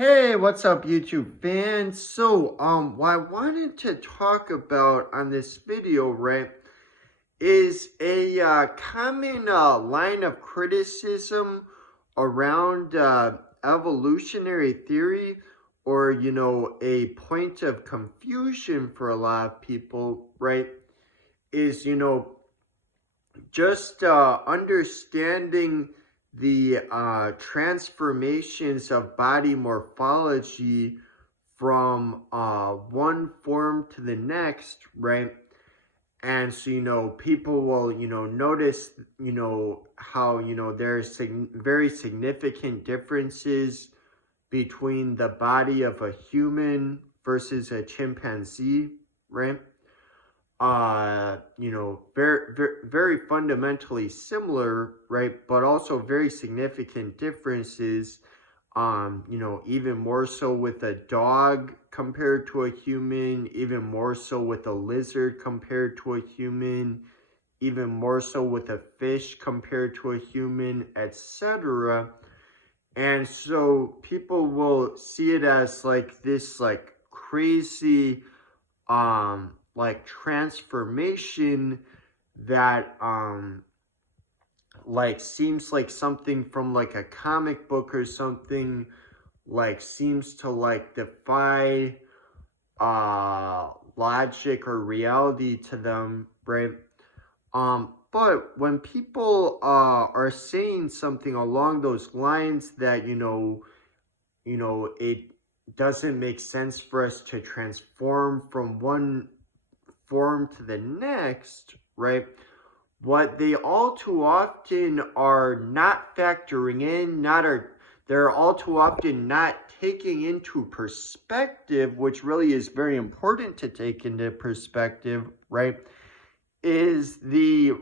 Hey, what's up, YouTube fans? So, what I wanted to talk about on this video, right, is a common line of criticism around evolutionary theory, or, a point of confusion for a lot of people, right, is, just understanding the transformations of body morphology from one form to the next, right? And so, people will, notice, how, there's very significant differences between the body of a human versus a chimpanzee, right? Very fundamentally similar, right? But also very significant differences. Even more so with a dog compared to a human, even more so with a lizard compared to a human, even more so with a fish compared to a human, etc. And so people will see it as like this like crazy like transformation that like seems like something from like a comic book or something, like seems to like defy logic or reality to them, right? But when people are saying something along those lines that it doesn't make sense for us to transform from one form to the next, right? What they all too often are not factoring in, they're all too often not taking into perspective, which really is very important to take into perspective, right? Is the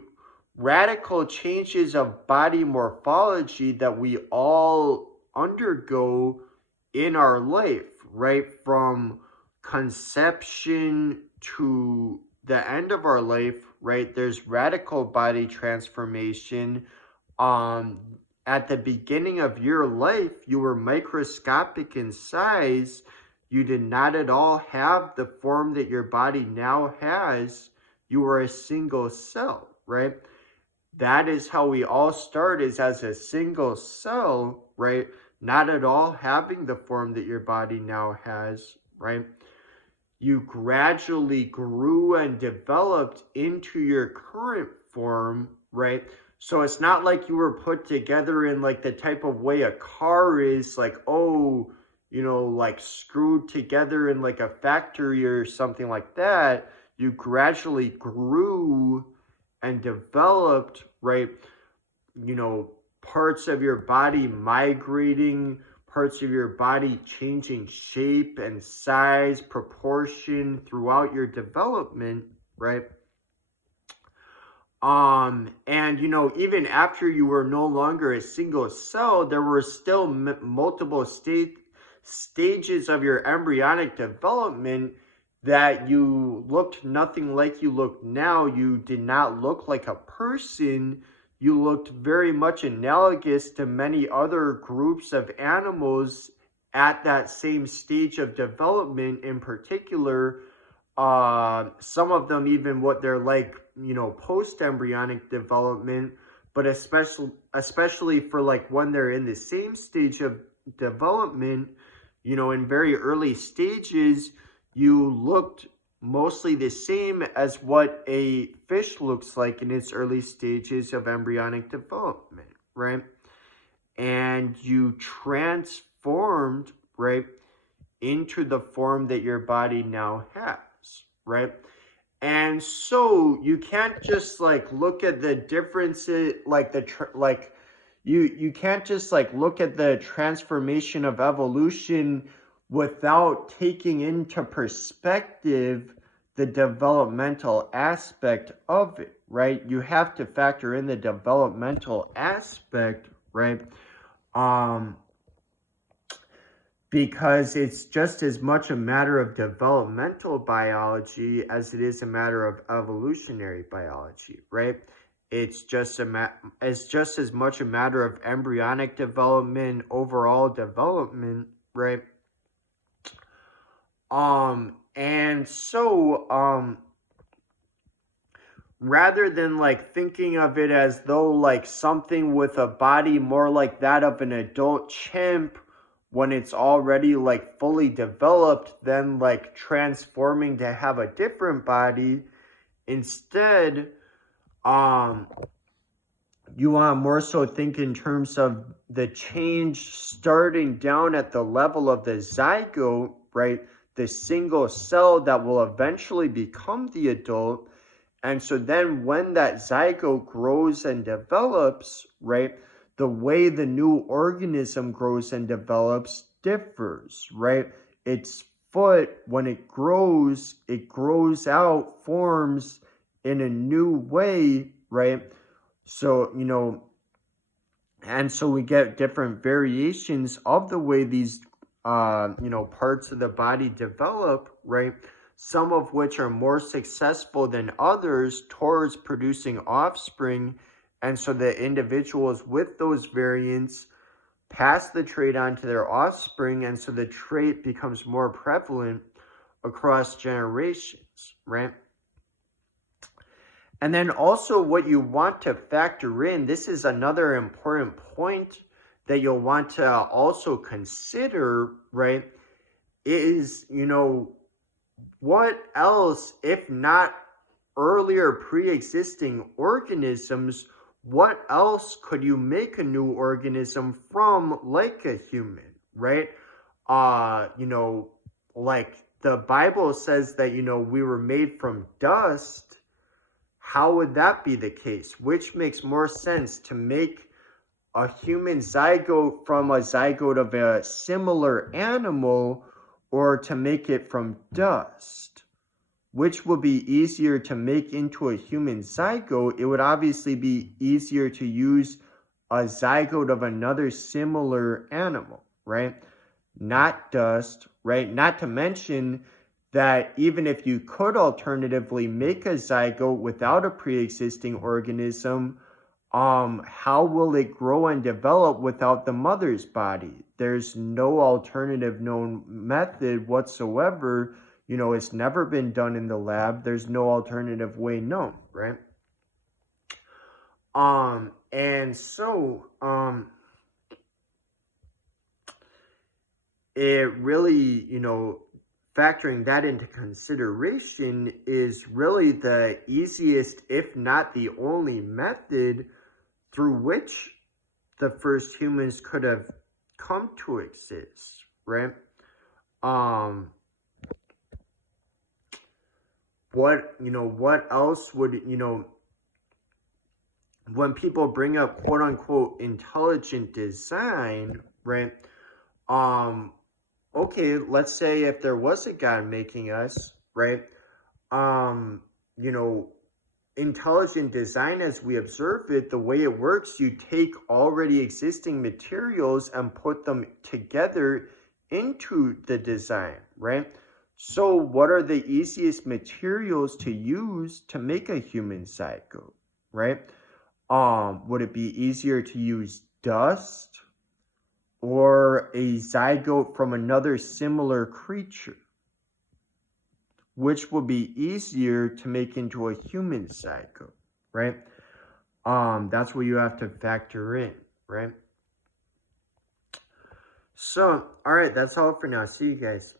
radical changes of body morphology that we all undergo in our life, right? From conception to the end of our life, right? There's radical body transformation. At the beginning of your life, you were microscopic in size. You did not at all have the form that your body now has. You were a single cell, right? That is how we all start, is as a single cell, right? Not at all having the form that your body now has, right? You gradually grew and developed into your current form, right? So it's not like you were put together in like the type of way a car is, like, oh, like screwed together in like a factory or something like that. You gradually grew and developed, right? Parts of your body migrating, parts of your body changing shape and size, proportion throughout your development, right? And even after you were no longer a single cell, there were still multiple stages of your embryonic development that you looked nothing like you look now. You did not look like a person. You looked very much analogous to many other groups of animals at that same stage of development. In particular, some of them even what they're like, post-embryonic development, but especially for like when they're in the same stage of development, in very early stages, you looked mostly the same as what a fish looks like in its early stages of embryonic development, right? And you transformed, right, into the form that your body now has, right? And so you can't just like look at the differences, like you can't just like look at the transformation of evolution without taking into perspective the developmental aspect of it, right? You have to factor in the developmental aspect, right? Because it's just as much a matter of developmental biology as it is a matter of evolutionary biology, right? It's just as much a matter of embryonic development, overall development, right? And so, rather than like thinking of it as though like something with a body more like that of an adult chimp when it's already like fully developed, then like transforming to have a different body, instead, um, you want to more so think in terms of the change starting down at the level of the zygote, right? The single cell that will eventually become the adult. And so then when that zygote grows and develops, right, the way the new organism grows and develops differs, right? Its foot, when it grows out, forms in a new way, right? So, and so we get different variations of the way these, parts of the body develop, right? Some of which are more successful than others towards producing offspring. And so the individuals with those variants pass the trait on to their offspring. And so the trait becomes more prevalent across generations, right? And then also what you want to factor in, this is another important point that you'll want to also consider, right, is, what else, if not earlier pre-existing organisms, what else could you make a new organism from like a human, right? Like the Bible says that, we were made from dust. How would that be the case? Which makes more sense, to make a human zygote from a zygote of a similar animal, or to make it from dust? Which would be easier to make into a human zygote? It would obviously be easier to use a zygote of another similar animal, right? Not dust, right? Not to mention that even if you could alternatively make a zygote without a pre-existing organism, how will it grow and develop without the mother's body? There's no alternative known method whatsoever. It's never been done in the lab. There's no alternative way known, right? And so, it really, factoring that into consideration is really the easiest, if not the only method through which the first humans could have come to exist, right? What else would, when people bring up quote unquote intelligent design, right? Okay, let's say if there was a God making us, right? Um, you know, Intelligent design as we observe it, the way it works, you take already existing materials and put them together into the design, right? So what are the easiest materials to use to make a human zygote, right? Would it be easier to use dust or a zygote from another similar creature? Which would be easier to make into a human zygote, right? That's what you have to factor in, right? So, all right, that's all for now. See you guys.